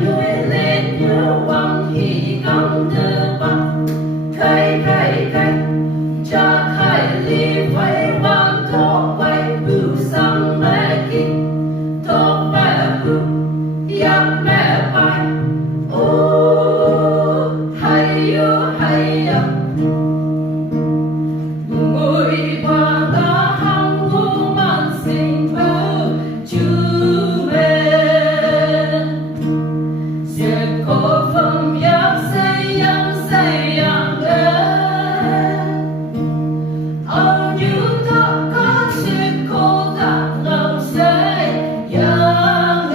nhuế lên như quăng hy gắng tư bạc cây cây cây cha khai ly vây vang thô quay bưu sang mẹ kinh thô mẹ bưu yak mẹ bay ô hay yo hay ya người qua ta hăng vô man sinh bưu chú mẹ sẽ có phẩm yak say yang ơ như ta có sẽ cố gắng lâu say yang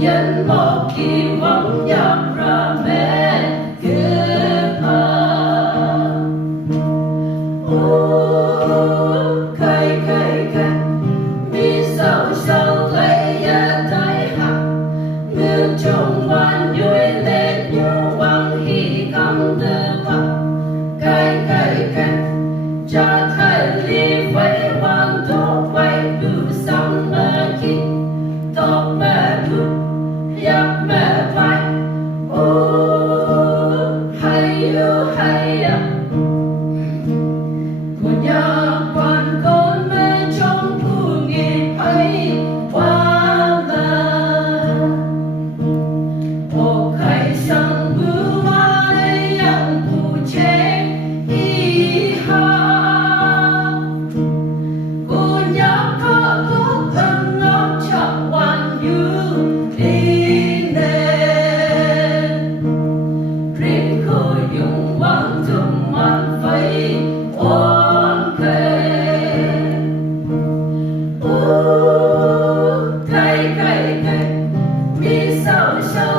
nhân một kỳ vọng nhập ra mẹ kết hợp cây cây cây mi sầu sầu lấy tay hạt ngược trong quan nhuế lên như quăng hy gắng tư bạc cây cây cây cha thay ly vây vang thô quay bưu sang mẹ kinh thô mẹ bưu yak mẹ bay ô hay yo hay ya một nhà quan con mẹ trong khu nghiệp ấy qua là ô khai sang bưu ma đây yang bu che y ha cô nhà có tốt ân ngọc chẳng quan như đi nè riêng khôi dùng bằng dùng man phây oan kề cây cây cây mi sao sao